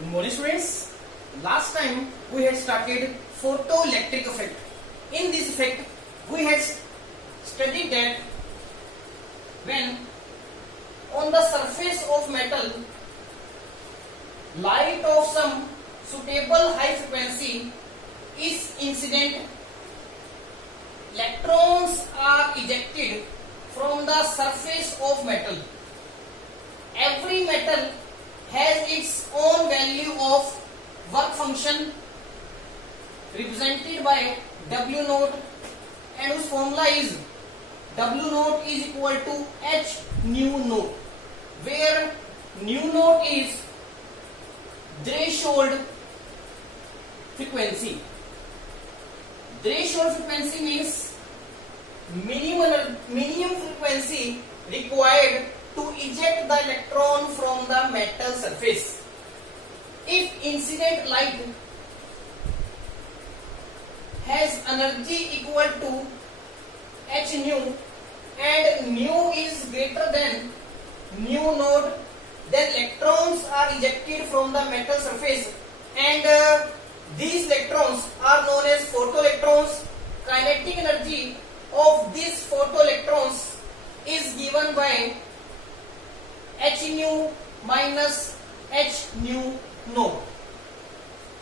Good morning, students. Last time we had started photoelectric effect. In this effect, we had studied that when on the surface of metal, light of some suitable high frequency is incident, electrons are ejected from the surface of metal. Every metal has its own value of work function represented by W naught, and whose formula is W naught is equal to H nu naught, where nu naught is threshold frequency. Threshold frequency means minimum frequency required to eject the electron from the metal surface. If incident light has energy equal to h nu and nu is greater than nu naught, then electrons are ejected from the metal surface, and these electrons are known as photoelectrons. Kinetic energy of these photoelectrons is given by h nu minus h nu naught.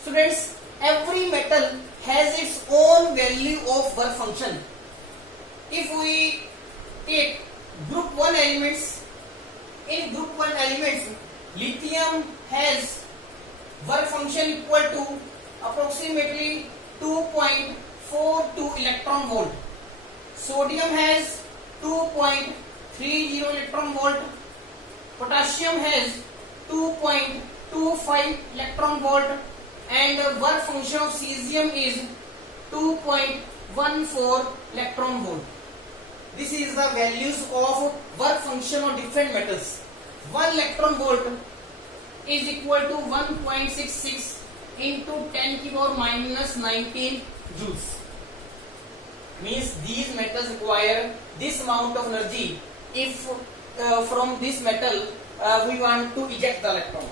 Students, every metal has its own value of work function. If we take group 1 elements, in group 1 elements, lithium has work function equal to approximately 2.42 electron volt. Sodium has 2.30 electron volt. Potassium has 2.25 electron volt, and the work function of cesium is 2.14 electron volt. This is the values of work function of different metals. 1 electron volt is equal to 1.66 into 10 to the power minus 19 joules. Means these metals require this amount of energy if from this metal we want to eject the electron.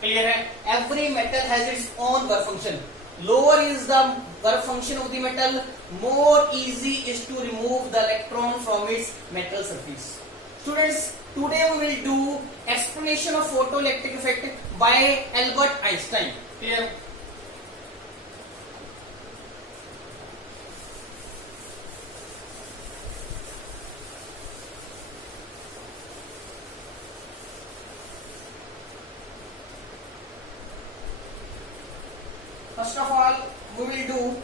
Clear है? Every metal has its own work function. Lower is the work function of the metal, more easy is to remove the electron from its metal surface. Students, today we will do explanation of photoelectric effect by Albert Einstein. Clear? First of all, we will do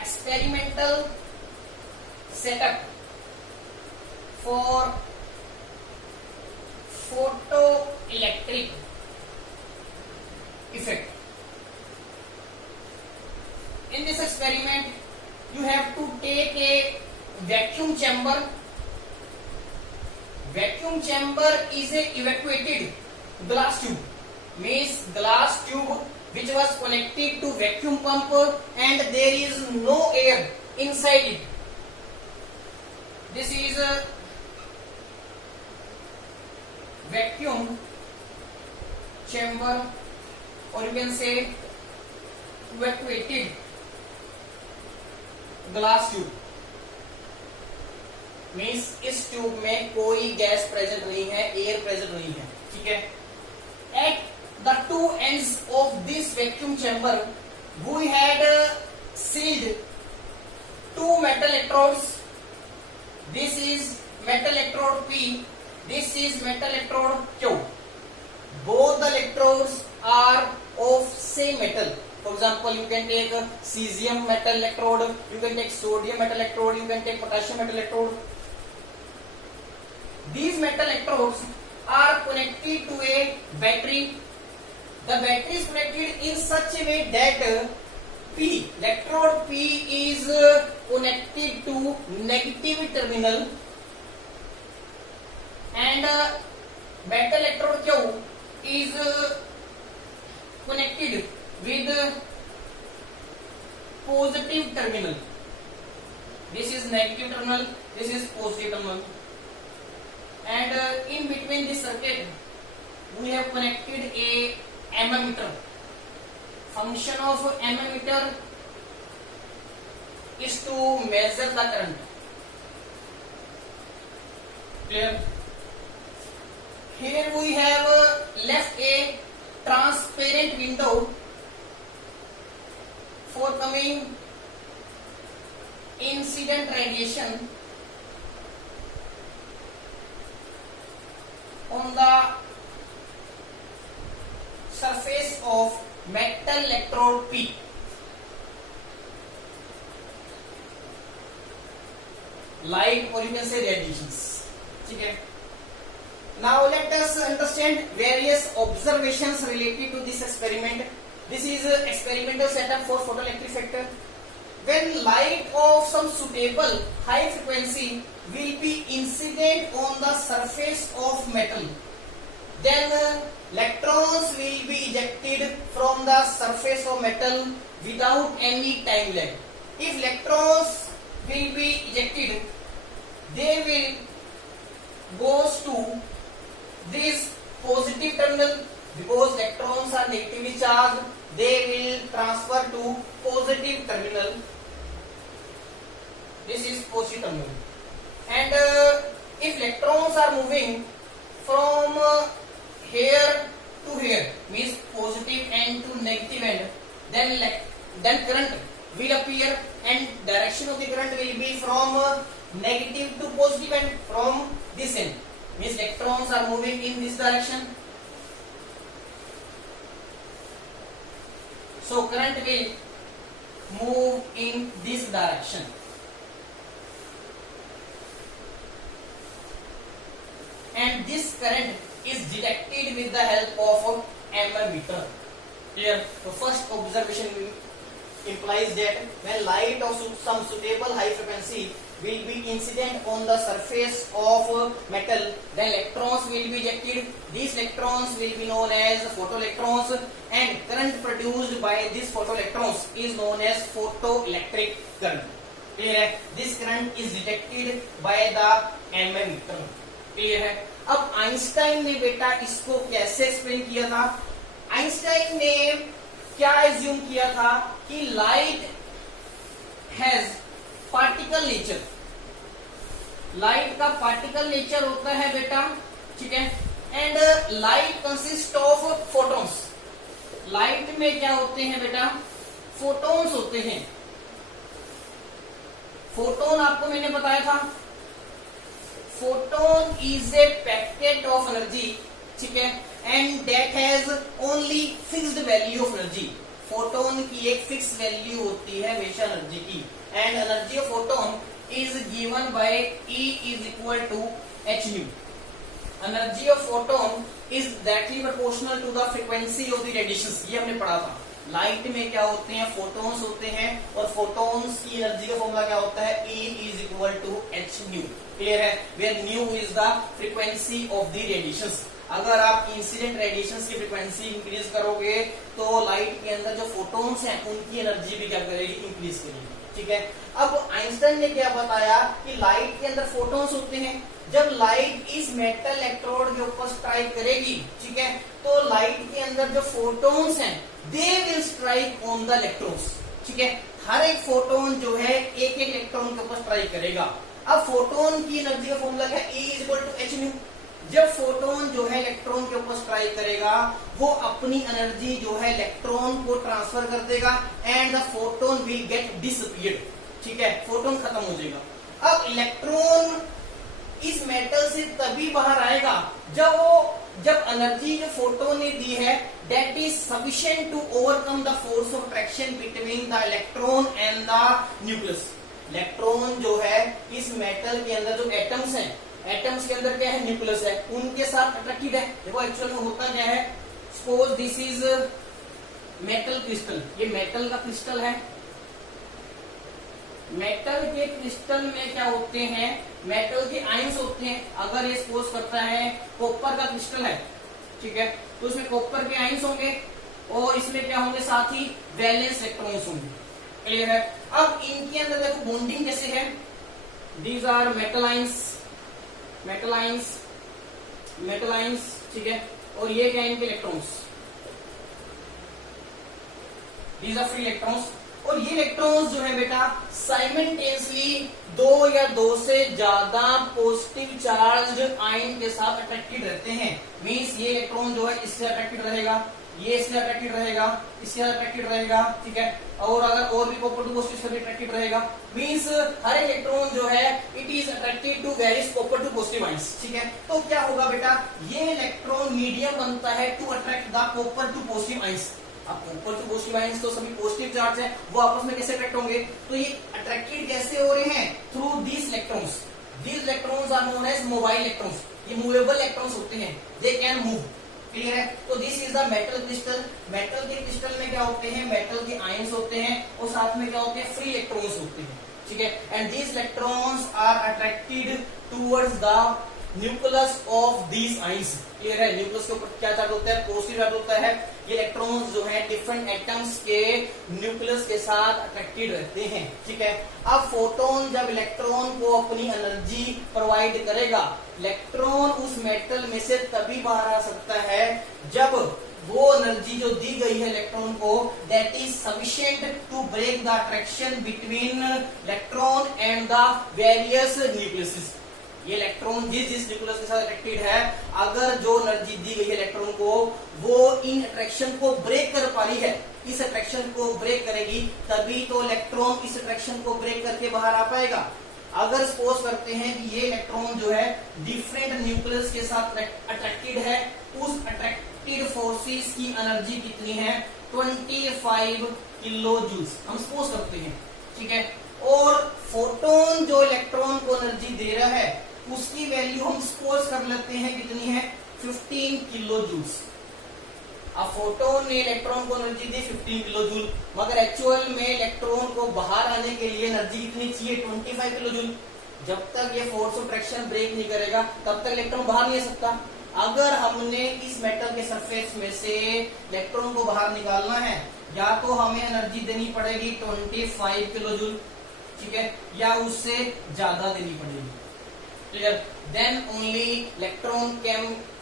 experimental setup for photoelectric effect. In this experiment, you have to take a vacuum chamber. Vacuum chamber is a evacuated glass tube. Means glass tube which was connected to vacuum pump and there is no air inside it. This is a vacuum chamber, or you can say evacuated glass tube. Means इस tube में कोई gas present नहीं है, air present नहीं है. ठीक है. At the two ends of this vacuum chamber we had sealed two metal electrodes. This is metal electrode P, this is metal electrode Q. Both the electrodes are of same metal. For example, you can take cesium metal electrode, you can take sodium metal electrode, you can take potassium metal electrode. These metal electrodes are connected to a battery. The battery is connected in such a way that P, electrode P is connected to negative terminal, and metal electrode Q is connected with positive terminal. This is negative terminal, this is positive terminal. and in between this circuit we have connected a ammeter. Function of ammeter is to measure the current. Clear? Here we have left a transparent window for coming incident radiation on the surface of metal electrode P. Light, or you can say radiations. ठीक है. Now let us understand various observations related to this experiment. This is an experimental setup for photoelectric factor. When light of some suitable high frequency will be incident on the surface of metal, then electrons will be ejected from the surface of metal without any time lag. If electrons will be ejected, they will goes to this positive terminal. Because electrons are negatively charged, they will transfer to positive terminal. This is positive terminal. And if electrons are moving from here to here, means positive end to negative end, then current will appear, and direction of the current will be from negative to positive end from this end. Means electrons are moving in this direction. So current will move in this direction. And this current is detected with the help of ammeter. Clear? So first observation implies that when light of some suitable high frequency will be incident on the surface of metal, then electrons will be ejected. These electrons will be known as photoelectrons, and current produced by these photoelectrons is known as photoelectric current. Clear है? This current is detected by the ammeter. Clear है? अब Einstein ने बेटा इसको कैसे explain किया था? Einstein ने क्या एज्यूम किया था कि light has particle nature. Light का पार्टिकल नेचर होता है बेटा, ठीक है. And light consist of photons. Light में क्या होते हैं बेटा? फोटॉन्स होते हैं. फोटोन आपको मैंने बताया था, photon is a packet of energy, ठीक है, and that has only fixed value of energy. Photon की एक फिक्स वैल्यू होती है हमेशा एनर्जी की. And energy of photon is given by E is equal to h nu. Energy of photon is directly proportional to the frequency of the radiations. ये हमने पढ़ा था. लाइट में क्या होते हैं? फोटॉन्स होते हैं, और फोटॉन्स की एनर्जी का फॉर्मूला क्या होता है? E is equal to h nu. Clear है? Where nu is the frequency of the radiations. अगर आप इंसिडेंट रेडिएशंस की फ्रीक्वेंसी इंक्रीज करोगे तो लाइट के अंदर जो फोटॉन्स हैं उनकी एनर्जी भी क्या करेगी? इंक्रीज करेगी. ठीक है. अब आइंस्टाइन ने क्या बताया कि लाइट के अंदर फोटॉन्स होते हैं. जब लाइट इस मेटल इलेक्ट्रोड के ऊपर स्ट्राइक करेगी, ठीक है, तो लाइट के अंदर जो फोटॉन्स हैं they will strike on the electrons. ठीक है. हर एक फोटोन जो है एक एक इलेक्ट्रॉन के ऊपर स्ट्राइक करेगा. अब फोटोन की एनर्जी का फॉर्मूला क्या है? E is equal to h nu. जब फोटोन जो है इलेक्ट्रॉन के ऊपर स्ट्राइक करेगा, वो अपनी एनर्जी जो है इलेक्ट्रॉन को ट्रांसफर कर देगा, and the photon will get disappeared. ठीक है, फोटोन खत्म हो जाएगा. अब इलेक्ट्रॉन इस मेटल से तभी बाहर आएगा जब एनर्जी जो फोटोन ने दी है that is sufficient to overcome the force of attraction between the electron and the nucleus. Electron जो है इस मेटल के अंदर जो एटम्स हैं, एटम्स के अंदर क्या है? न्यूक्लियस है, उनके साथ अट्रैक्टेड है. देखो एक्चुअल में होता क्या है? Suppose this is metal crystal. ये मेटल का क्रिस्टल है. मेटल के क्रिस्टल में क्या होते हैं? मेटल के आयंस होते हैं. अगर ये सपोज करता है कॉपर का क्रिस्टल है, ठीक है, तो इसमें कॉपर के आयंस होंगे, और इसमें क्या होंगे? साथ ही वैलेंस इलेक्ट्रॉन्स होंगे. क्लियर है? अब इनके अंदर देखो बॉन्डिंग कैसे है. These are metal ions, metal ions, metal ions, ठीक है, और ये क्या? इनके electrons. These are free electrons. और ये इलेक्ट्रॉन्स जो है बेटा साइमल्टेनियसली दो या दो से ज्यादा पॉजिटिव चार्ज आयन के साथ अट्रैक्टेड रहते हैं। मींस ये इलेक्ट्रॉन जो है इससे अट्रैक्टेड रहेगा, ये इससे अट्रैक्टेड रहेगा, इससे अट्रैक्टेड रहेगा, ठीक है। और अगर और भी कॉपर टू पॉजिटिव से भी अट्रैक्टेड रहेगा। मींस हर इलेक्ट्रॉन जो है it is attracted to various copper two positive ions, ठीक है। तो क्या होगा बेटा, ये इलेक्ट्रॉन मीडियम बनता है to attract the copper two positive ions. अब कॉपर टू पॉजिटिव आयंस तो सभी पॉजिटिव चार्ज है, वो आपस में कैसे अट्रैक्ट होंगे, तो ये अट्रैक्टेड कैसे हो रहे हैं, through these electrons. These electrons are known as mobile electrons. ये मूवेबल इलेक्ट्रॉन्स होते हैं, दे कैन मूव, क्लियर है। तो this is the metal crystal. Metal के क्रिस्टल में क्या होते हैं, मेटल के आयंस होते हैं और साथ में क्या होते हैं, फ्री इलेक्ट्रॉन्स होते हैं, ठीक है। And these electrons are attracted towards the nucleus of these ions, clear है। न्यूक्लियस के ऊपर क्या चार्ज होता है, पॉजिटिव चार्ज होता है। ये इलेक्ट्रॉन्स जो है डिफरेंट एटम्स के न्यूक्लियस के साथ अट्रैक्टेड रहते हैं, ठीक है। अब फोटोन जब इलेक्ट्रॉन को अपनी एनर्जी प्रोवाइड करेगा, इलेक्ट्रॉन उस मेटल में से तभी बाहर आ सकता है जब वो एनर्जी जो दी गई है इलेक्ट्रॉन को, that is sufficient to break the attraction between electron and the various nucleus. ये इलेक्ट्रॉन जिस न्यूक्लियस के साथ अट्रैक्टेड है, अगर जो एनर्जी दी गई है इलेक्ट्रॉन को, वो इन अट्रैक्शन को ब्रेक कर पा रही है, इस अट्रैक्शन को ब्रेक करेगी, तभी तो इलेक्ट्रॉन इस अट्रैक्शन को ब्रेक करके बाहर आ पाएगा। अगर सपोज करते हैं कि ये इलेक्ट्रॉन जो है डिफरेंट न्यूक्लियस के साथ अट्रैक्टेड है, उस अट्रैक्टेड फोर्सेस की एनर्जी कितनी है, 25 किलो जूल्स हम सपोज करते हैं, ठीक है। और फोटोन जो इलेक्ट्रॉन को एनर्जी दे रहा है, उसकी वैल्यू हम सपोज कर लेते हैं कितनी है, 15 किलो जूल्स। अब फोटोन ने इलेक्ट्रॉन को एनर्जी दी 15 किलो जूल, मगर एक्चुअल में इलेक्ट्रॉन को बाहर आने के लिए एनर्जी कितनी चाहिए, 25 किलो जूल। जब तक ये फोर्स ऑफ अट्रैक्शन ब्रेक नहीं करेगा, तब तक इलेक्ट्रॉन बाहर नहीं आ सकता। अगर हमने इस मेटल के सरफेस में से इलेक्ट्रॉन को बाहर निकालना है, या तो हमें एनर्जी देनी पड़ेगी 25 किलो जूल, ठीक है, या उससे ज्यादा देनी पड़ेगी, clear. Then only electron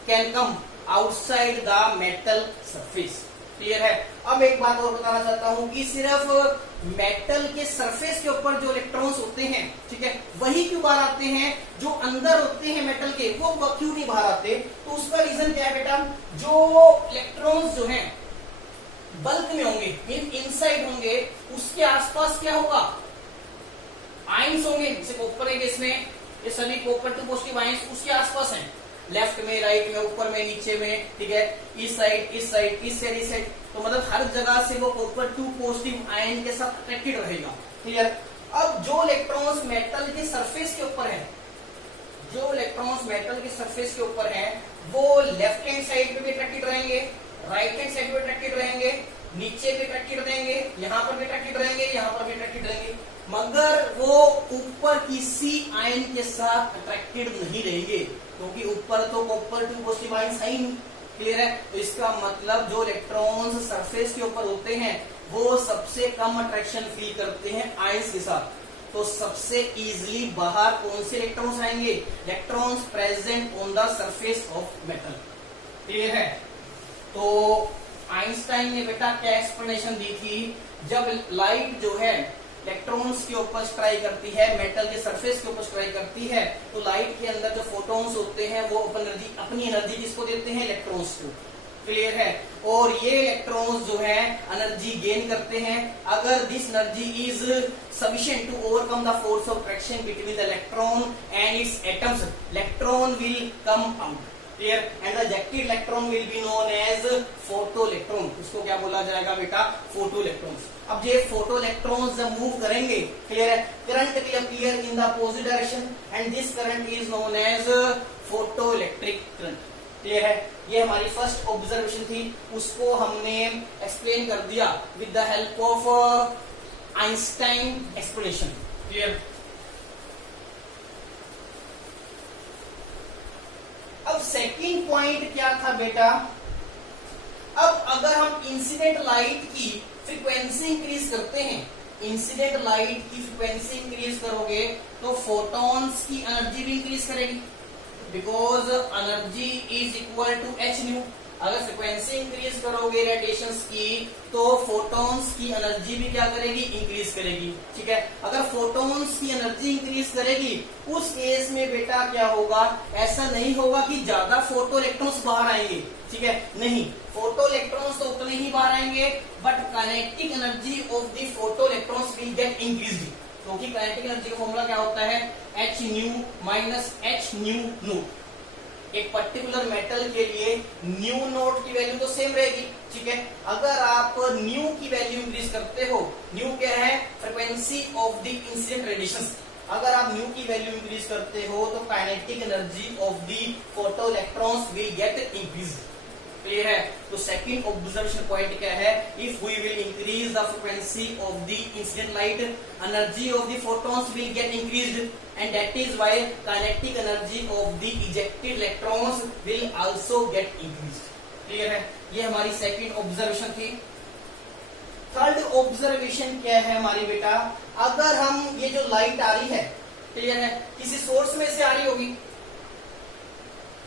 can come outside the metal surface, clear है। अब एक बात और बताना चाहता हूं कि सिर्फ मेटल के सरफेस के ऊपर जो इलेक्ट्रॉन्स होते हैं, ठीक है, वही क्यों बाहर आते हैं, जो अंदर होते हैं मेटल के वो क्यों नहीं बाहर आते। तो उसका रीजन क्या है बेटा, जो इलेक्ट्रॉन्स जो हैं बल्क में होंगे, इनसाइड होंगे, उसके आसपास क्या होगा, आयंस होंगे, जैसे कॉपर है इसमें, ये सभी कॉपर टू पॉजिटिव आयंस उसके आसपास हैं, लेफ्ट में, राइट में, ऊपर में, नीचे में, ठीक है, इस साइड, इस साइड, इस साइड, इस साइड। तो मतलब हर जगह से वो कॉपर टू पॉजिटिव आयन के साथ अट्रैक्टेड रहेगा, क्लियर। अब जो इलेक्ट्रॉन्स मेटल के सरफेस के ऊपर है, जो इलेक्ट्रॉन्स मेटल के सरफेस के ऊपर है, वो लेफ्ट हैंड साइड पे भी अट्रैक्टेड रहेंगे, राइट हैंड साइड पे अट्रैक्टेड रहेंगे, नीचे भी अट्रैक्टेड रहेंगे, यहाँ पर भी अट्रैक्टेड रहेंगे, यहाँ पर भी अट्रैक्टेड रहेंगे, मगर वो ऊपर किसी आयन के साथ अट्रैक्टेड नहीं रहेंगे, क्योंकि ऊपर तो कॉपर टू पॉजिटिव आयंस है ही नहीं, क्लियर है। तो इसका मतलब जो इलेक्ट्रॉन्स सरफेस के ऊपर होते हैं, वो सबसे कम अट्रैक्शन फील करते हैं आयंस के साथ। तो सबसे इजीली बाहर कौन से इलेक्ट्रॉन्स आएंगे, electrons present on the surface of metal, clear है। तो आइंस्टाइन ने बेटा क्या एक्सप्लेनेशन दी थी, जब लाइट जो है इलेक्ट्रॉन्स के ऊपर स्ट्राइक करती है, मेटल के सरफेस के ऊपर स्ट्राइक करती है, तो लाइट के अंदर जो फोटॉन्स होते हैं वो अपनी एनर्जी किसको देते हैं, इलेक्ट्रॉन्स को, क्लियर है। और ये इलेक्ट्रॉन्स जो है एनर्जी गेन करते हैं अगर this energy is sufficient to overcome the force of attraction between the electron and its atoms, electron will come out, clear. And the ejected electron will be known as photo electron, उसको क्या बोला जाएगा बेटा, photo electrons. अब ये photo electrons जब move करेंगे, clear है, current will appear in the opposite direction and this current is known as photo electric current, clear है। ये हमारी फर्स्ट ऑब्जर्वेशन थी, उसको हमने एक्सप्लेन कर दिया with the help of Einstein explanation, clear. अब सेकंड पॉइंट क्या था बेटा, अब अगर हम इंसिडेंट लाइट की फ्रीक्वेंसी इंक्रीज करते हैं, इंसिडेंट लाइट की फ्रीक्वेंसी इंक्रीज करोगे तो फोटॉन्स की एनर्जी भी इंक्रीज करेगी, because energy is equal to h nu. अगर फ्रिक्वेंसी इंक्रीज करोगे रेडिएशंस की तो फोटॉन्स की एनर्जी भी क्या करेगी, इंक्रीज करेगी। ठीक है, अगर फोटॉन्स की एनर्जी इंक्रीज करेगी उस केस में बेटा क्या होगा, ऐसा नहीं होगा कि ज्यादा फोटो इलेक्ट्रॉन्स बाहर आएंगे। ठीक है, नहीं, फोटो इलेक्ट्रॉन्स तो उतने ही बाहर आएंगे but kinetic energy of the photo electrons will get increased, क्योंकि काइनेटिक एनर्जी का फॉर्मूला क्या होता है, H new minus H new note. एक पर्टिकुलर मेटल के लिए न्यू नोट की वैल्यू तो सेम रहेगी। ठीक है, अगर आप न्यू की वैल्यू इंक्रीज करते हो, न्यू क्या है, frequency of the incident radiation, अगर आप न्यू की वैल्यू इंक्रीज करते हो तो kinetic energy of the photo electrons will get increase. Clear है, तो सेकंड ऑब्जर्वेशन पॉइंट क्या है, if we will increase the frequency of the incident light, energy of the photons will get increased and that is why kinetic energy of the ejected electrons will also get increased. Clear है, ये हमारी second observation थी। Third observation क्या है हमारी बेटा, अगर हम ये जो लाइट आ रही है, क्लियर है, किसी सोर्स में से आ रही होगी।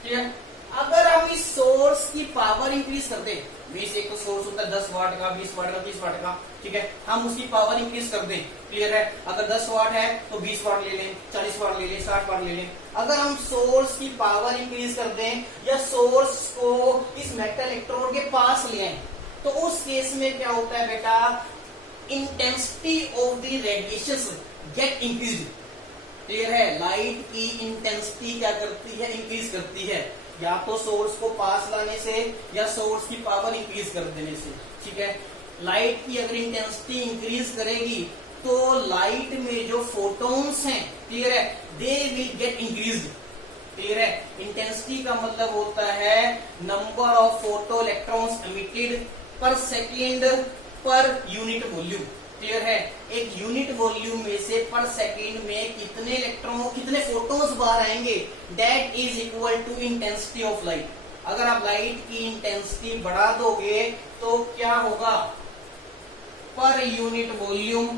क्लियर, अगर हम इस सोर्स की पावर इंक्रीज कर दें, 20 एक तो सोर्स होता है 10 वाट का, 20 वाट का, 30 वाट का, ठीक है, हम उसकी पावर इंक्रीज कर दें। क्लियर है, अगर 10 वाट है तो 20 वाट ले लें, 40 वाट ले लें, 60 वाट ले लें। अगर हम सोर्स की पावर इंक्रीज कर दें या सोर्स को इस मेटल इलेक्ट्रोड के पास ले आए, तो उस केस में क्या होता है बेटा, intensity of the radiation gate increase. Clear है, लाइट की इंटेंसिटी क्या करती है, इंक्रीज करती है, या तो सोर्स को पास लाने से या सोर्स की पावर इंक्रीज कर देने से। ठीक है, लाइट की अगर इंटेंसिटी इंक्रीज करेगी तो लाइट में जो फोटॉन्स हैं, क्लियर है, they will get increased. Clear है, इंटेंसिटी का मतलब होता है number of photo electrons emitted per second per unit volume. Clear है, एक यूनिट वॉल्यूम में से पर सेकेंड में कितने इलेक्ट्रॉन, कितने फोटॉन्स बाहर आएंगे, that is equal to intensity of light. अगर आप लाइट की इंटेंसिटी बढ़ा दोगे तो क्या होगा, पर यूनिट वॉल्यूम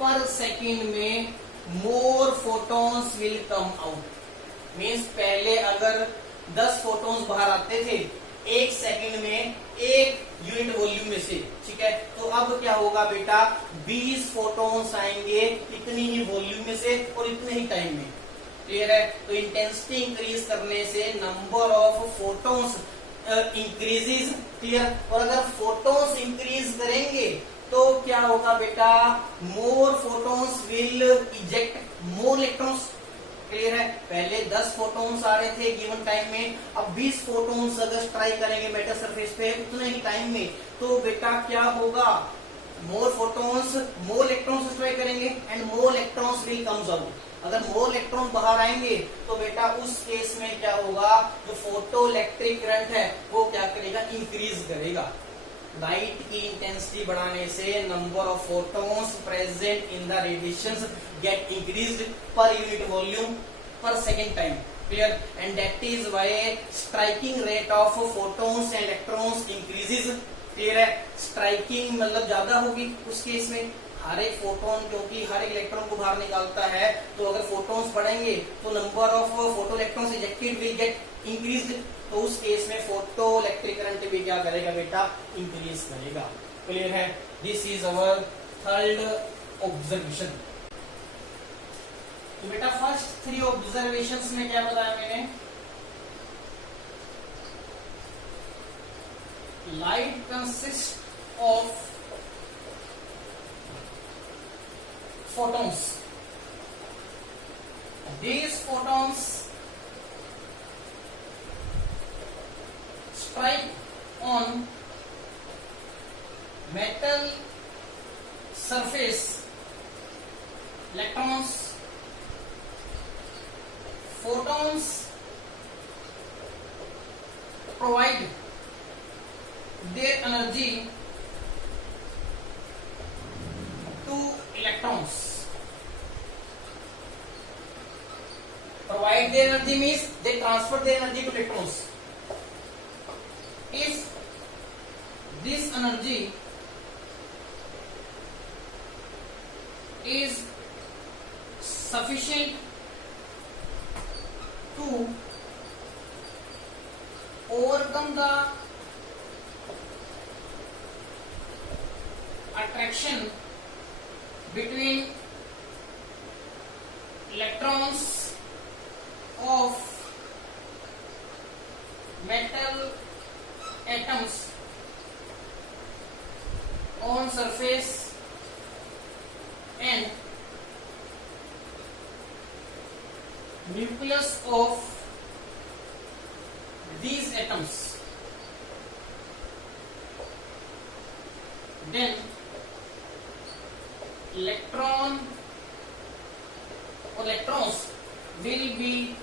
पर सेकेंड में more photons will come out. Means पहले अगर 10 फोटॉन्स बाहर आते थे एक सेकंड में एक यूनिट वॉल्यूम में से, ठीक है, तो अब क्या होगा बेटा, 20 फोटॉन्स आएंगे इतनी ही वॉल्यूम में से और इतने ही टाइम में। क्लियर है, तो इंटेंसिटी इंक्रीज करने से number of photons increases. Clear, और अगर फोटॉन्स इंक्रीज करेंगे तो क्या होगा बेटा, more photons will eject more electrons. Clear है, पहले 10 फोटॉन्स आ रहे थे गिवन टाइम में, अब 20 फोटॉन्स अगर स्ट्राइक करेंगे मेटल सरफेस पे उतने ही टाइम में, तो बेटा क्या होगा, मोर फोटॉन्स मोर इलेक्ट्रॉन्स स्ट्राइक करेंगे and more electrons will comes out. अगर मोर इलेक्ट्रॉन बाहर आएंगे तो बेटा उस केस में क्या होगा, जो फोटो इलेक्ट्रिक करंट है वो क्या करेगा, इंक्रीज करेगा। लाइट की इंटेंसिटी बढ़ाने से number of photons present in the radiations get increased per unit volume पर second time. Clear, and that is why striking rate of photons and electrons increases. Clear है, स्ट्राइकिंग मतलब ज्यादा होगी उस केस में, हर एक फोटोन क्योंकि हर एक इलेक्ट्रॉन को बाहर निकालता है, तो अगर फोटॉन्स बढ़ेंगे तो number of photo electrons ejected will get increased, तो उस केस में फोटो इलेक्ट्रिक करंट भी क्या करेगा बेटा, इंक्रीज करेगा। क्लियर है, this is our third observation. तो बेटा फर्स्ट 3 ऑब्जर्वेशंस में क्या बताया मैंने, light consist of photons. These photons strike on metal surface. Electrons, photons provide their energy to electrons. Provide their energy means they transfer their energy to electrons. If this energy is sufficient to overcome the attraction between electrons of metal atoms on surface and nucleus of these atoms, then electrons will be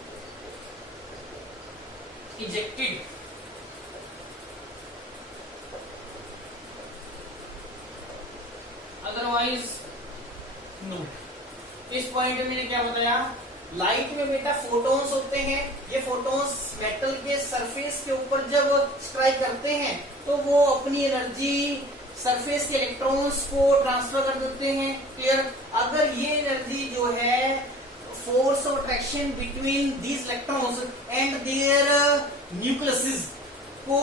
ejected otherwise no। इस point में मैंने क्या बताया, light में बेटा photons होते हैं, ये फोटॉन्स मेटल के सरफेस के ऊपर जब स्ट्राइक करते हैं तो वो अपनी एनर्जी सरफेस के इलेक्ट्रॉन्स को ट्रांसफर कर देते हैं। क्लियर? अगर ये एनर्जी जो है force of attraction between these electrons and their nucleus को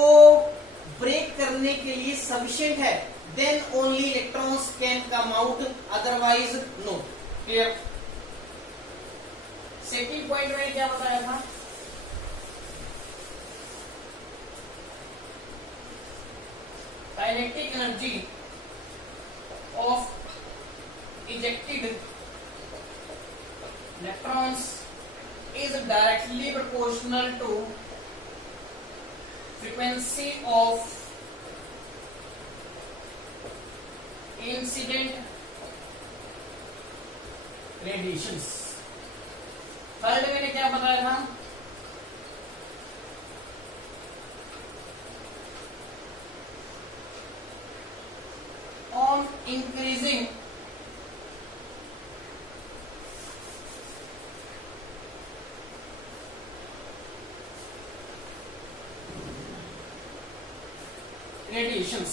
ब्रेक करने के लिए सफिशिएंट है, then only electrons can come out, otherwise no. Clear? Second point में क्या बताया था, kinetic energy of ejected electrons is directly proportional to frequency of incident radiations। Third मैंने क्या बताया था, on increasing रेडिएशंस।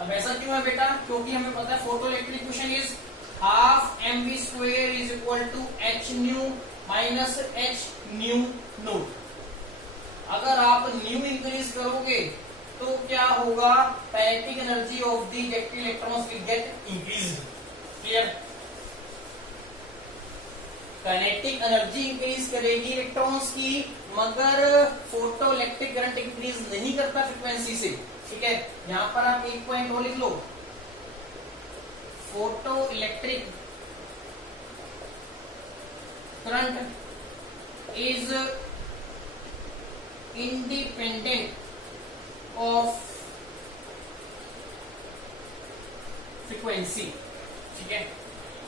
अब ऐसा क्यों है बेटा, क्योंकि हमें पता है photo electric question is half mv square is equal to h nu minus h nu naught. अगर आप न्यू इंक्रीज करोगे तो क्या होगा, kinetic energy of the ejected electrons will get increased. Clear? Kinetic energy increase करेगी electrons की, मगर photo electric current increase नहीं करता फ्रीक्वेंसी से। ठीक है, यहां पर आप एक पॉइंट और लिख लो, photo electric current is independent of frequency. ठीक है,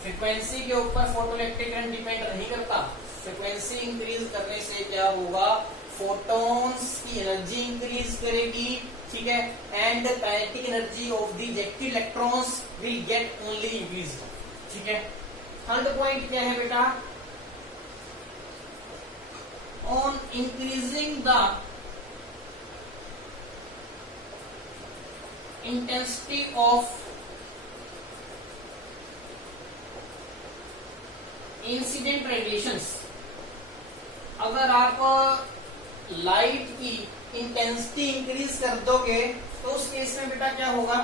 फ्रीक्वेंसी के ऊपर फोटो इलेक्ट्रिक करंट डिपेंड नहीं करता। फ्रीक्वेंसी इंक्रीज करने से क्या होगा, फोटॉन्स की एनर्जी इंक्रीज करेगी। ठीक है, and kinetic energy of the ejected electrons will get only increase. ठीक है, थर्ड पॉइंट क्या है बेटा, on increasing the intensity of incident radiations. अगर आप लाइट की इंटेंसिटी इंक्रीज कर दोगे तो उस केस में बेटा क्या होगा,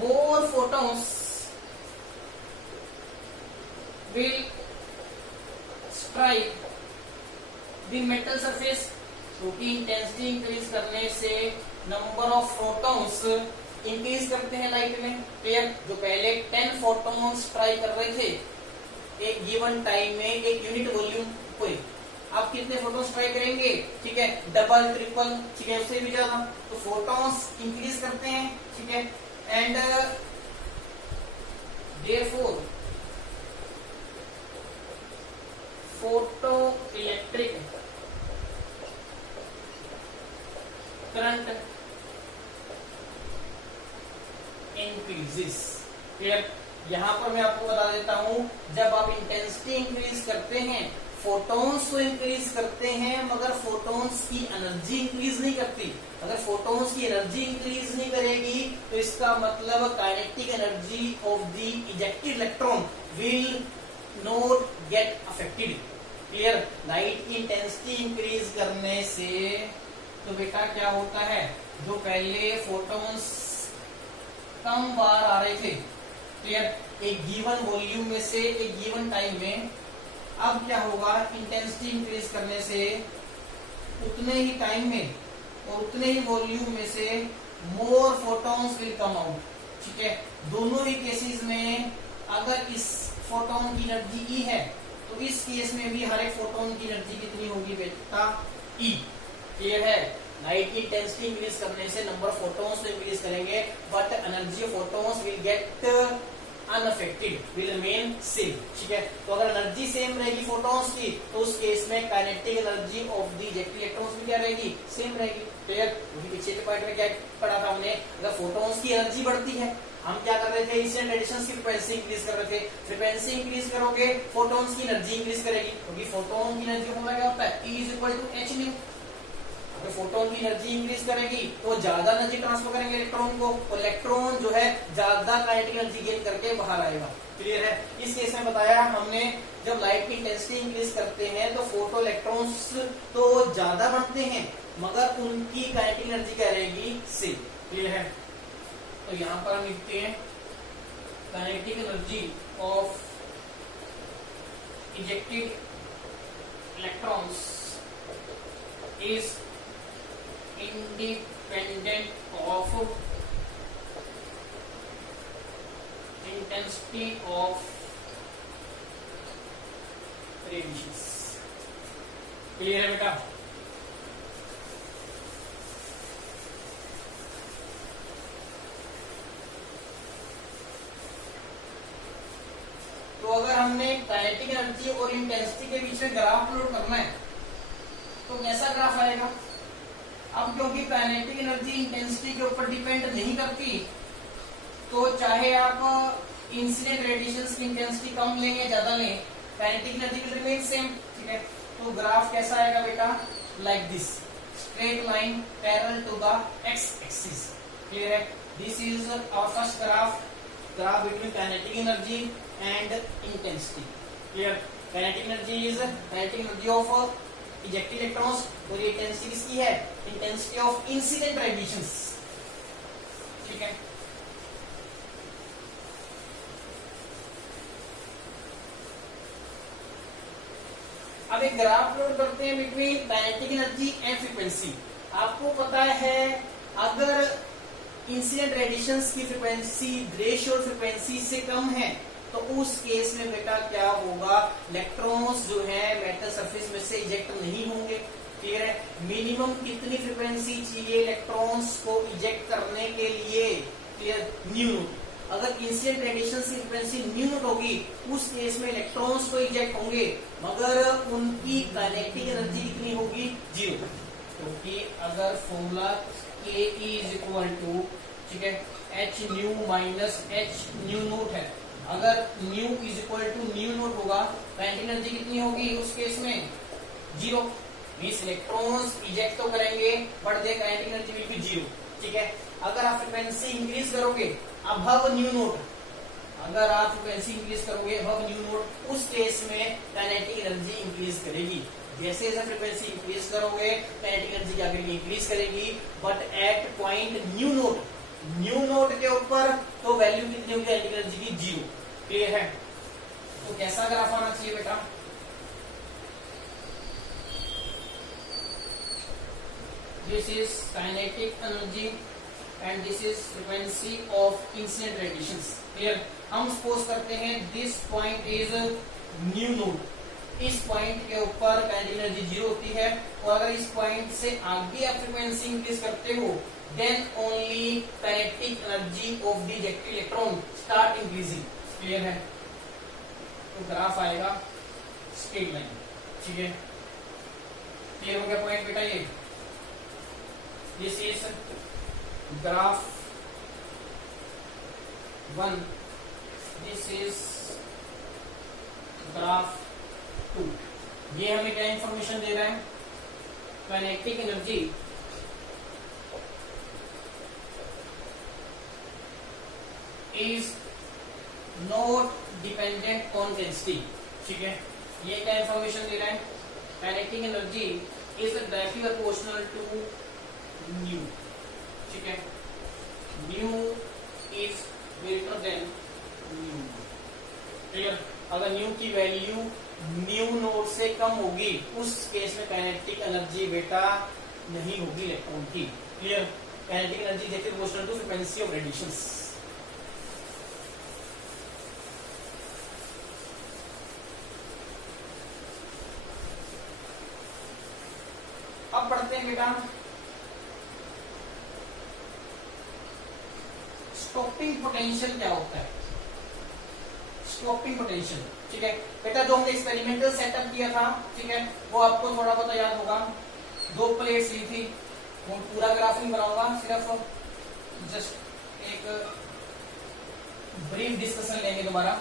more photons will strike the metal surface. क्योंकि इंटेंसिटी इंक्रीज करने से नंबर ऑफ फोटॉन्स इंक्रीज करते हैं लाइट में। क्लियर? जो पहले 10 फोटॉन्स ट्राई कर रहे थे एक गिवन टाइम में एक यूनिट वॉल्यूम पे, आप कितने फोटॉन्स ट्राई करेंगे? ठीक है, डबल ट्रिपल, ठीक है, उससे भी ज्यादा। तो फोटॉन्स इंक्रीज करते हैं। ठीक है, and therefore photo electric current increases. Clear? यहां पर मैं आपको बता देता हूं, जब आप इंटेंसिटी इंक्रीज करते हैं फोटॉन्स को इंक्रीज करते हैं, मगर फोटॉन्स की एनर्जी इंक्रीज नहीं करती। अगर फोटॉन्स की एनर्जी इंक्रीज नहीं करेगी तो इसका मतलब kinetic energy of the ejected electron will node get affected. Clear. Light की इंटेंसिटी इंक्रीज करने से तो बेटा क्या होता है, जो पहले फोटॉन्स कम बार आ रहे थे, क्लियर, एक गिवन वॉल्यूम में से एक गिवन टाइम में, अब क्या होगा, इंटेंसिटी इंक्रीज करने से उतने ही टाइम में और उतने ही वॉल्यूम में से मोर फोटॉन्स विल कम आउट। ठीक है, दोनों ही केसेस में अगर इस फोटोन की एनर्जी ई है तो इस केस में भी हर एक फोटोन की एनर्जी कितनी होगी बेटा, ई। क्लियर है। लाइट की इंटेंसिटी इंक्रीज करने से नंबर ऑफ फोटॉन्स तो इंक्रीज करेंगे, but energy of photons will gate unaffected, will remain same. ठीक है, तो अगर एनर्जी सेम रहेगी फोटॉन्स की तो उस केस में kinetic energy of the ejected electrons भी क्या रहेगी, सेम रहेगी। क्लियर। क्योंकि पिछले के पॉइंट में क्या पढ़ा था हमने, अगर फोटॉन्स की एनर्जी बढ़ती है, हम क्या कर रहे थे, इंसिडेंट रेडिएशंस की फ्रीक्वेंसी इंक्रीज कर रहे थे। फ्रीक्वेंसी इंक्रीज करोगे फोटॉन्स की एनर्जी इंक्रीज करेगी, क्योंकि फोटोन की एनर्जी फॉर्मूला क्या होता है, E = h। अगर फोटोन की एनर्जी इंक्रीज करेगी तो ज्यादा एनर्जी ट्रांसफर करेंगे इलेक्ट्रॉन को, और इलेक्ट्रॉन जो है ज्यादा काइनेटिक एनर्जी गेन करके बाहर आएगा। क्लियर है। इस केस में बताया हमने, जब लाइट की इंटेंसिटी इंक्रीज करते हैं तो फोटो इलेक्ट्रॉन्स तो ज्यादा बनते हैं, मगर उनकी काइनेटिक एनर्जी क्या रहेगी, सेम। क्लियर है। तो यहां पर हम लिखते हैं kinetic energy of ejected electrons is independent of intensity of radiations। Clear है बेटा। तो अगर हमने काइनेटिक एनर्जी और इंटेंसिटी के बीच में ग्राफ प्लॉट करना है तो कैसा ग्राफ आएगा। अब क्योंकि काइनेटिक एनर्जी इंटेंसिटी के ऊपर डिपेंड नहीं करती, तो चाहे आप इंसिडेंट रेडिएशंस की इंटेंसिटी कम लें या ज्यादा लें, kinetic energy will remain same. ठीक है, तो ग्राफ कैसा आएगा बेटा, like this, straight line parallel to the X axis. Clear है। This is our first graph between kinetic energy and intensity. Clear. Kinetic energy is kinetic energy of ejected electrons, और ये intensity किसकी है, intensity of incident radiations. ठीक है। अब एक graph plot करते हैं between kinetic energy and frequency. आपको पता है अगर इंसिडेंट रेडिएशंस की फ्रीक्वेंसी थ्रेशोल्ड फ्रीक्वेंसी से कम है तो उस केस में बेटा क्या होगा, इलेक्ट्रॉन्स जो है मेटल सरफेस में से इजेक्ट नहीं होंगे। क्लियर है। मिनिमम कितनी फ्रीक्वेंसी चाहिए इलेक्ट्रॉन्स को इजेक्ट करने के लिए, क्लियर, न्यू नोट। अगर इंसिडेंट रेडिएशन की फ्रीक्वेंसी न्यू नोट होगी उस केस में इलेक्ट्रॉन्स तो इजेक्ट होंगे, मगर उनकी काइनेटिक एनर्जी कितनी होगी, 0। क्योंकि अगर फॉर्मूला Ke = ठीक है h nu minus h nu note है, अगर न्यू = न्यू नोट होगा, काइनेटिक एनर्जी कितनी होगी उस केस में, 0। मींस इलेक्ट्रॉन्स इजेक्ट तो करेंगे but they kinetic energy will be 0। ठीक है। अगर आप फ्रीक्वेंसी इंक्रीज करोगे अबव न्यू नोट, अगर आप फ्रीक्वेंसी इंक्रीज करोगे अबव न्यू नोट, उस केस में काइनेटिक एनर्जी इंक्रीज करेगी। जैसे जैसे फ्रीक्वेंसी इंक्रीज करोगे काइनेटिक एनर्जी क्या करेगी, इंक्रीज करेगी, but at point new note के ऊपर तो वैल्यू कितनी होगी काइनेटिक एनर्जी की, 0। क्लियर है। तो कैसा ग्राफ आना चाहिए बेटा, this is kinetic energy and this is frequency of incident radiations. Clear. हम सपोज करते हैं this point is new note, इस पॉइंट के ऊपर काइनेटिक एनर्जी 0 होती है, और अगर इस पॉइंट से आगे आप फ्रीक्वेंसी इंक्रीज करते हो then only kinetic energy of the ejected electron start increasing. Clear है। तो ग्राफ आएगा स्ट्रेट लाइन। ठीक है। क्लियर हो गया पॉइंट बेटा। ये this is graph 1, this is graph 2। ये हमें क्या इंफॉर्मेशन दे रहा है, kinetic energy is not dependent on density। ठीक है, ये क्या इंफॉर्मेशन दे रहा है, kinetic energy is directly proportional to nu, ठीक है, nu is greater than nu, clear. अगर न्यू की वैल्यू न्यू नोट से कम होगी उस केस में काइनेटिक एनर्जी बेटा नहीं होगी इलेक्ट्रॉन की, clear. Kinetic energy is proportional to frequency of radiations. अब पढ़ते हैं बेटा स्टॉपिंग पोटेंशियल क्या होता है, स्टॉपिंग पोटेंशियल, ठीक है बेटा। जो हमने एक्सपेरिमेंटल सेटअप किया था, ठीक है, वो आपको थोड़ा बहुत याद होगा। 2 प्लेट्स ली थी, वो पूरा ग्राफ नहीं बनाऊंगा, सिर्फ जस्ट एक ब्रीफ डिस्कशन लेंगे दोबारा।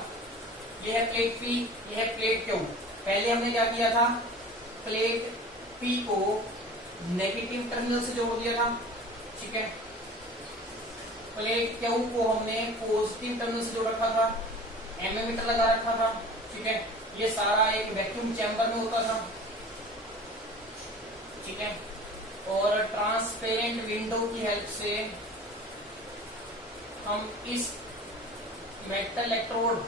ये है प्लेट पी, ये है प्लेट क्यू। पहले हमने क्या किया था, प्लेट पी को नेगेटिव टर्मिनल से जोड़ दिया था, ठीक है। प्लेट क्यू को हमने पॉजिटिव टर्मिनल से जोड़ रखा था, एमीमीटर लगा रखा था, ठीक है। ये सारा एक वैक्यूम चैम्बर में होता था, ठीक है। और ट्रांसपेरेंट विंडो की हेल्प से हम इस मेटल इलेक्ट्रोड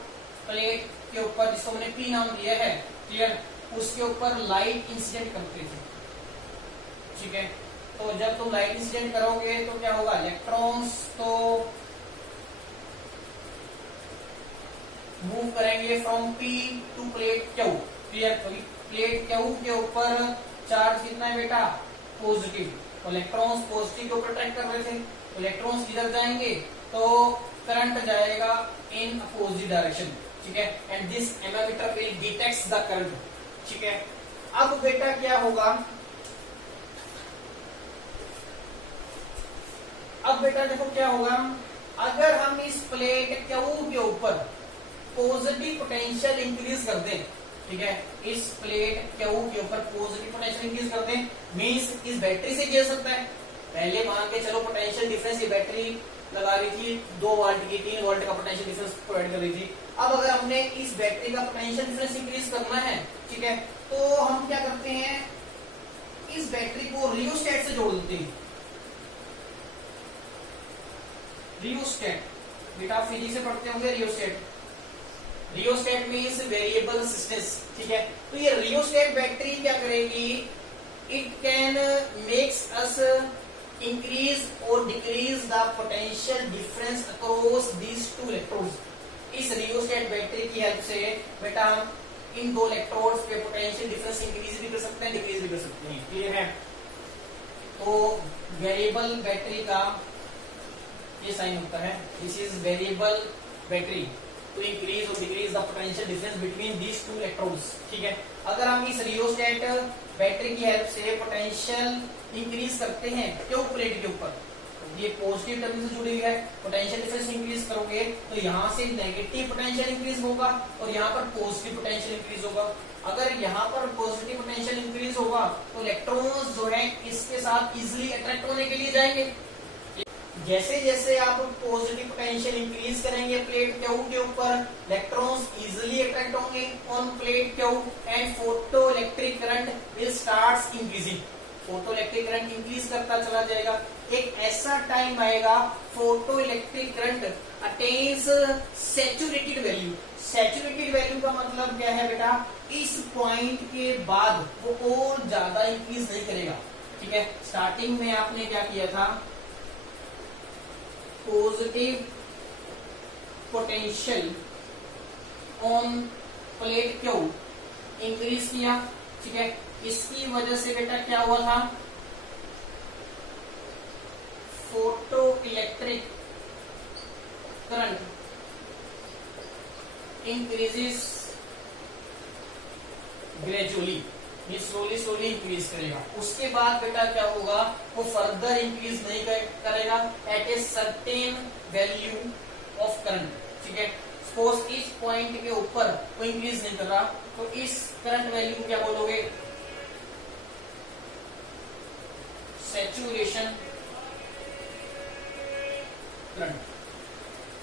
प्लेट के ऊपर, जिसको मैंने पी नाम दिया है, क्लियर, उसके ऊपर लाइट इंसिडेंट करते थे, ठीक है। तो जब तुम लाइट इंसिडेंट करोगे तो क्या होगा, इलेक्ट्रॉन्स तो मूव करेंगे from P to plate Q, clear. Plate Q के ऊपर चार्ज कितना है बेटा, पॉजिटिव, तो इलेक्ट्रॉन्स पॉजिटिव के ऊपर अट्रैक्ट कर रहे थे, तो इलेक्ट्रॉन्स किधर जाएंगे, तो करंट जाएगा इन अपोजिट डायरेक्शन, ठीक है। And this ammeter will detects the current, ठीक है। अब बेटा क्या होगा, अब बेटा देखो क्या होगा, अगर हम इस प्लेट क्यू के ऊपर पॉजिटिव पोटेंशियल इंक्रीज कर दें, ठीक है, इस प्लेट क्यू के ऊपर पॉजिटिव पोटेंशियल इंक्रीज कर दें, मींस इस बैटरी से झेल सकता है। पहले मान के चलो पोटेंशियल डिफरेंस, ये बैटरी लगा रही थी 2 वोल्ट की, 3 वोल्ट का पोटेंशियल डिफरेंस प्रोवाइड कर रही थी। अब अगर हमने इस बैटरी का पोटेंशियल डिफरेंस इंक्रीज करना है, ठीक है, तो हम क्या करते हैं, इस बैटरी को रियोस्टेट से जोड़ देते हैं। रियोस्टेट बेटा फिजिक्स से पढ़ते होंगे, rheostat, rheostat means variable resistance, ठीक है। तो ये रियोस्टेट बैटरी क्या करेगी, it can makes us increase और decrease the potential difference across these 2 electrodes. इस रियोस्टेट बैटरी की हेल्प से बेटा हम इन 2 इलेक्ट्रोड्स पे पोटेंशियल डिफरेंस इंक्रीज भी कर सकते हैं, डिक्रीज भी कर सकते हैं, क्लियर है। तो वेरिएबल बैटरी का ये साइन होता है, this is variable battery to increase और decrease the potential difference between these 2 electrodes, ठीक है। अगर हम इस रियोस्टेट बैटरी की हेल्प से पोटेंशियल इंक्रीज करते हैं क्यों, प्लेट के ऊपर, ये पॉजिटिव टर्मिनल से जुड़ी हुई है, पोटेंशियल डिफरेंस इंक्रीज करोगे तो यहाँ से नेगेटिव पोटेंशियल इंक्रीज होगा और यहाँ पर पॉजिटिव पोटेंशियल इंक्रीज होगा। अगर यहाँ पर पॉजिटिव पोटेंशियल इंक्रीज होगा तो इलेक्ट्रॉन्स जो है इसके साथ इजिली अट्रैक्ट होने के लिए जाएंगे। जैसे जैसे आप पॉजिटिव पोटेंशियल इंक्रीज करेंगे प्लेट क्यू के ऊपर, इलेक्ट्रॉन्स इजिली अट्रैक्ट होंगे on plate Q and photo electric current will start increasing. Photo electric current increase करता चला जाएगा, एक ऐसा टाइम आएगा photo electric current attains saturated value. Saturated value का मतलब क्या है बेटा, इस पॉइंट के बाद वो और ज्यादा इंक्रीज नहीं करेगा, ठीक है। स्टार्टिंग में आपने क्या किया था, positive potential on plate Q increase किया, ठीक है। इसकी वजह से बेटा क्या हुआ था, photo electric current increases gradually, ये स्लोली स्लोली इंक्रीज करेगा। उसके बाद बेटा क्या होगा, वो फर्दर इंक्रीज नहीं करेगा at a certain value of current, ठीक है। सपोज इस पॉइंट के ऊपर वो इंक्रीज नहीं कर रहा, तो इस करंट वैल्यू को क्या बोलोगे, saturation current,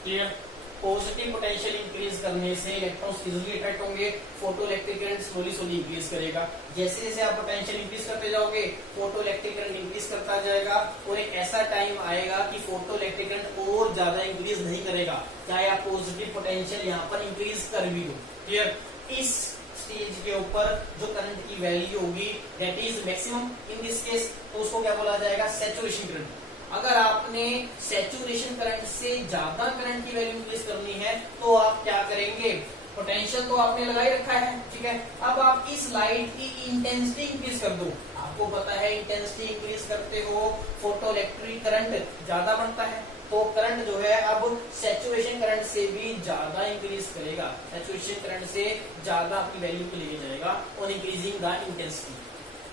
clear. Positive potential increase करने से इलेक्ट्रॉन्स इजीली अट्रैक्ट होंगे, photo electric current slowly slowly increase करेगा। जैसे जैसे आप पोटेंशियल इंक्रीज करते जाओगे फोटो इलेक्ट्रिक करंट इंक्रीज करता जाएगा और एक ऐसा टाइम आएगा कि फोटो इलेक्ट्रिक करंट और ज्यादा इंक्रीज नहीं करेगा, चाहे आप पॉजिटिव पोटेंशियल यहाँ पर इंक्रीज कर भी दो। क्लियर? इस स्टेज के ऊपर जो करंट की वैल्यू होगी that is maximum in this case, तो उसको क्या बोला जाएगा? Saturation current. अगर आपने सैचुरेशन करंट से ज्यादा करंट की वैल्यू इंक्रीज करनी है तो आप क्या करेंगे? पोटेंशियल तो आपने लगा ही रखा है, ठीक है, अब आप इस लाइट की इंटेंसिटी इंक्रीज कर दो। आपको पता है इंटेंसिटी इंक्रीज करते हो फोटो इलेक्ट्रिक करंट ज्यादा बढ़ता है, तो करंट जो है अब सैचुरेशन करंट से भी ज्यादा इंक्रीज करेगा, सैचुरेशन करंट से ज्यादा आपकी वैल्यू को ले जाएगा और इंक्रीजिंग द इंटेंसिटी।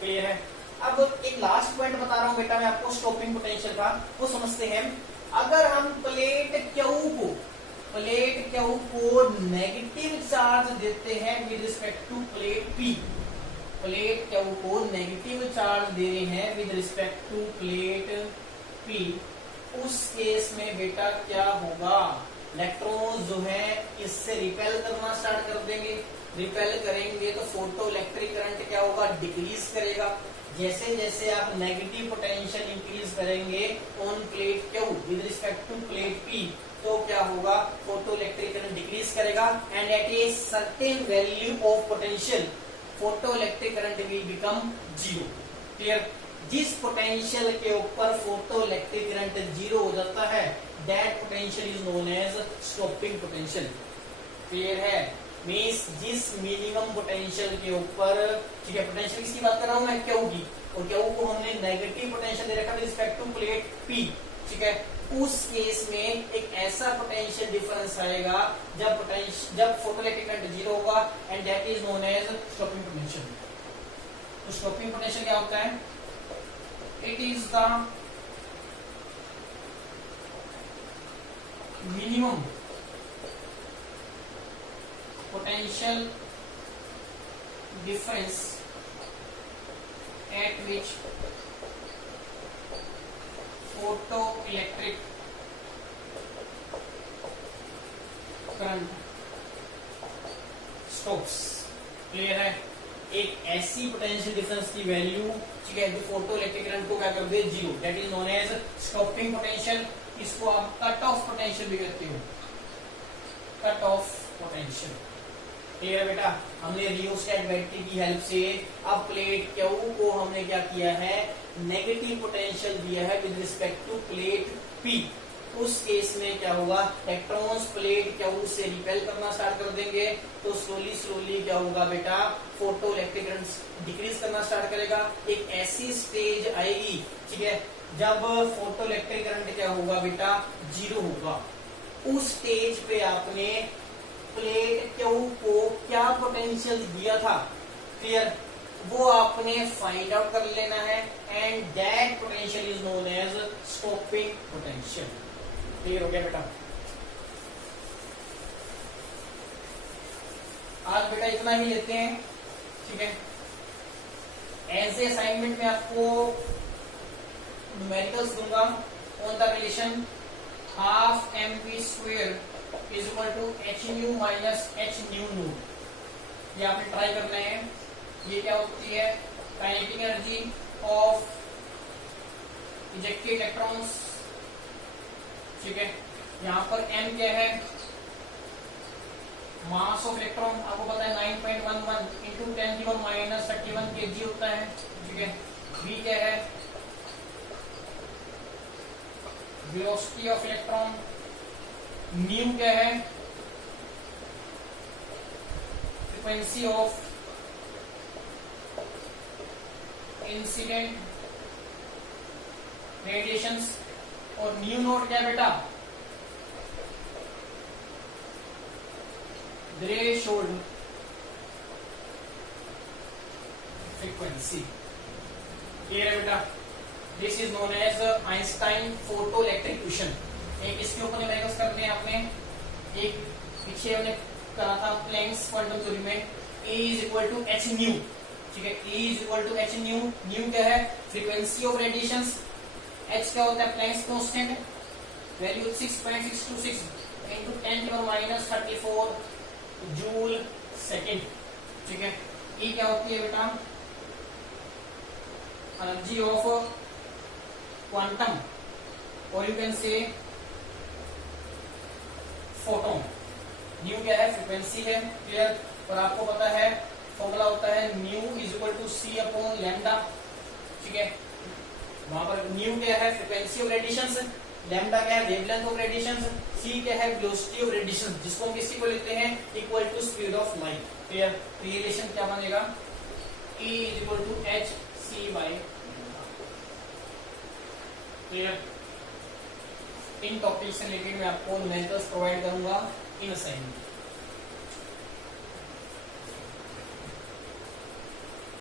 क्लियर है? अब एक लास्ट पॉइंट बता रहा हूं बेटा मैं आपको स्टॉपिंग पोटेंशियल का, वो समझते हैं। अगर हम प्लेट क्यू को नेगेटिव चार्ज देते हैं with respect to plate P, plate Q को नेगेटिव चार्ज दे रहे हैं with respect to plate P, उस केस में बेटा क्या होगा? इलेक्ट्रॉन जो है इससे रिपेल करना स्टार्ट कर देंगे, रिपेल करेंगे तो फोटो इलेक्ट्रिक करंट क्या होगा? डिक्रीज करेगा। जैसे जैसे आप नेगेटिव पोटेंशियल इंक्रीज करेंगे on plate Q with respect to plate P, तो क्या होगा? फोटो इलेक्ट्रिक करंट डिक्रीज करेगा and at a certain value of potential photo electric current will become zero. Clear? जिस पोटेंशियल के ऊपर फोटो इलेक्ट्रिक करंट जीरो हो जाता है that potential is known as stopping potential. Clear है? Means जिस minimum potential के ऊपर, ठीक है, पोटेंशियल किसकी बात कर रहा हूं मैं? क्यू की, और क्यू को हमने नेगेटिव पोटेंशियल दे रखा with respect to plate P, ठीक है, उस केस में एक ऐसा पोटेंशियल डिफरेंस आएगा जब फोटो इलेक्ट्रिक करंट जीरो होगा and that is known as stopping potential. तो स्टॉपिंग पोटेंशियल क्या होता है? It is the minimum potential difference at which photoelectric current stops। Clear है? एक ऐसी पोटेंशियल डिफरेंस की वैल्यू, ठीक है, जो फोटो इलेक्ट्रिक करंट को क्या कर दे? Zero, that is known as stopping potential. इसको आप कट ऑफ पोटेंशियल भी कहते हो, कट ऑफ पोटेंशियल। क्लियर है बेटा? हमने रियोस्टेट बैटरी की हेल्प से अब प्लेट क्यू को हमने क्या किया है? नेगेटिव पोटेंशियल दिया है with respect to plate P. उस केस में क्या होगा? इलेक्ट्रॉन्स प्लेट क्यू से रिपेल करना स्टार्ट कर देंगे, तो स्लोली स्लोली क्या होगा बेटा? फोटो इलेक्ट्रिक करंट डिक्रीज करना स्टार्ट करेगा। एक ऐसी स्टेज आएगी, ठीक है, जब फोटो इलेक्ट्रिक करंट क्या होगा बेटा? जीरो होगा। उस स्टेज पे आपने प्लेट क्यू को क्या पोटेंशियल दिया था? क्लियर? वो आपने फाइंड आउट कर लेना है and that potential is known as stopping potential. Clear हो गया बेटा? आज बेटा इतना ही लेते हैं, ठीक है। एज ए असाइनमेंट में आपको न्यूमेरिकल्स दूंगा on the relation half mv square is equal to h nu minus h nu naught. ये आपने ट्राई करना है। ये क्या होती है? Kinetic energy of ejected electrons, ठीक है। यहाँ पर m क्या है? मास ऑफ इलेक्ट्रॉन आपको पता है 9.11 इंटू 10⁻³ माइनस 31 kg होता है, ठीक है। v क्या है? Velocity of electron. न्यू क्या है? Frequency of incident radiations. और न्यू नोट क्या है बेटा? Threshold frequency. क्लियर है बेटा? This is known as Einstein photo electric question. एक इसके ऊपर न्यूमेरिकल्स करने हैं आपने, एक पीछे हमने करा था प्लैंक्स क्वांटम थ्योरी में E is equal to h nu, ठीक है। E is equal to h nu. Nu क्या है? Frequency of radiations. h क्या होता है? Planck's constant, value 6.626 into 10⁻⁻34 joule second. ठीक है, ये क्या होती है बेटा, एनर्जी ऑफ क्वांटम, और you can say photon. Nu क्या है, फ्रीक्वेंसी है, क्लियर। और आपको पता है फॉर्मूला होता है nu is equal to c upon lambda. ठीक है, वहां पर न्यू क्या है, फ्रीक्वेंसी ऑफ रेडिएशन, लैम्डा क्या है, वेवलेंथ ऑफ रेडिएशन, सी क्या है, वेलोसिटी ऑफ रेडिएशन, जिसको हम किसी को लिखते हैं equal to speed of light. Clear, तो ये रिलेशन क्या बनेगा, E is equal to h c by. Clear, इन टॉपिक से रिलेटेड मैं आपको न्यूमेरिकल्स प्रोवाइड करूंगा इन असाइनमेंट।